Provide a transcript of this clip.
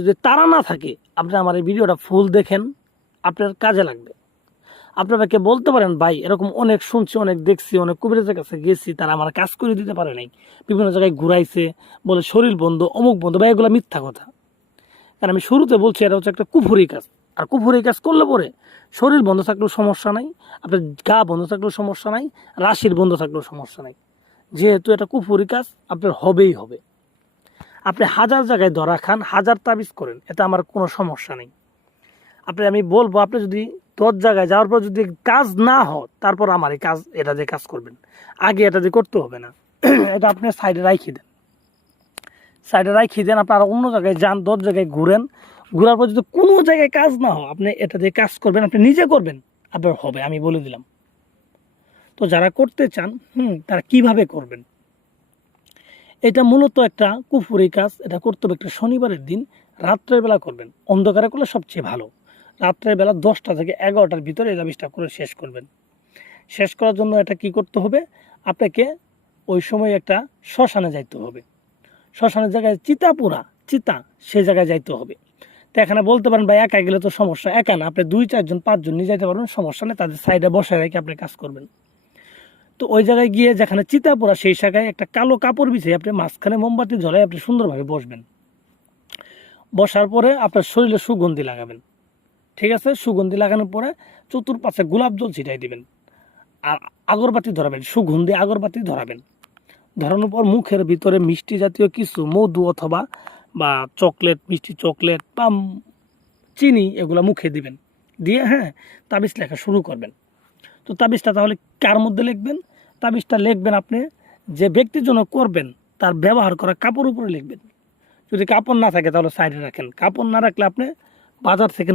যদি তারা না থাকে, আপনি আমার এই ভিডিওটা ফুল দেখেন, আপনার কাজে লাগবে। আপনাকে বলতে পারেন ভাই এরকম অনেক শুনছি, অনেক দেখছি, অনেক কবিরাজের কাছে গেছি, তারা আমার কাজ করে দিতে পারে নাই, বিভিন্ন জায়গায় ঘুরাইছে, বলে শরীর বন্ধ, অমুক বন্ধ। ভাই এগুলো মিথ্যা কথা। কারণ আমি শুরুতে বলছি এটা হচ্ছে একটা কুফুরি কাজ। আর কুফুরি কাজ করলে পরে শরীর বন্ধ থাকলেও সমস্যা নাই, আপনার গা বন্ধ থাকলেও সমস্যা নাই, রাশির বন্ধ থাকলেও সমস্যা নাই। যেহেতু এটা কুফুরি কাজ, আপনার হবেই হবে। আপনি হাজার জায়গায় ধরা খান, হাজার তাবিজ করেন, এটা আমার কোনো সমস্যা নেই। আমি বলবো, আপনি যদি 10 জায়গায় যাওয়ার পর যদি কাজ না হয়, তারপর আমার এই কাজ, এটা দিয়ে কাজ করবেন। আগে এটা দিয়ে করতে হবে না। এটা আপনি সাইডে রাখি দেন, সাইডে রাখি দেন। আপনার অন্য জায়গায় যান, 10 জায়গায় ঘুরেন, ঘোরার পর যদি কোনো জায়গায় কাজ না হয়, আপনি এটা দিয়ে কাজ করবেন, আপনি নিজে করবেন, আপনার হবে, আমি বলে দিলাম। তো যারা করতে চান, তারা কিভাবে করবেন? এটা মূলত একটা কুফুরি কাজ। এটা করতে হবে একটা শনিবারের দিন রাত্রের বেলা করবেন, অন্ধকারে করলে সবচেয়ে ভালো। রাত্রের বেলা 10টা থেকে 11টার ভিতরে এই তাবিজটা করে শেষ করবেন। শেষ করার জন্য এটা কি করতে হবে? আপনাকে ওই সময় একটা শ্মশানে যাইতে হবে। শ্মশানের জায়গায় চিতা, সে জায়গায় যাইতে হবে। তো এখানে বলতে পারেন ভাই একা গেলে তো সমস্যা। একা না, আপনি 2, 4 জন 5 জন নিয়ে যেতে পারবেন, সমস্যা নেই। তাদের সাইডে বসে রেখে আপনি কাজ করবেন। তো ওই জায়গায় গিয়ে যেখানে চিতাপুরা, সেই জায়গায় একটা কালো কাপড় বিছিয়ে আপনি মাঝখানে মোমবাতি জ্বলাই আপনি সুন্দরভাবে বসবেন। বসার পরে আপনার শরীরে সুগন্ধি লাগাবেন। ঠিক আছে? সুগন্ধি লাগানোর পরে চতুর্পাশে গোলাপ জল ছিটাই দিবেন। আর আগরবাতি ধরাবেন, সুগন্ধি আগরবাতি ধরাবেন। ধরানোর পর মুখের ভিতরে মিষ্টি জাতীয় কিছু, মধু অথবা বা চকলেট, মিষ্টি চকলেট বা চিনি, এগুলো মুখে দিবেন। দিয়ে তাবিজ লেখা শুরু করবেন। তো তাবিজটা তাহলে কার মধ্যে লিখবেন? তাবিজটা লিখবেন আপনি যে ব্যক্তির জন্য করবেন, তার ব্যবহার করা কাপড় উপরে লিখবেন। যদি কাপড় না থাকে তাহলে সাইডে রাখেন। কাপড় না রাখলে আপনি বাজার থেকে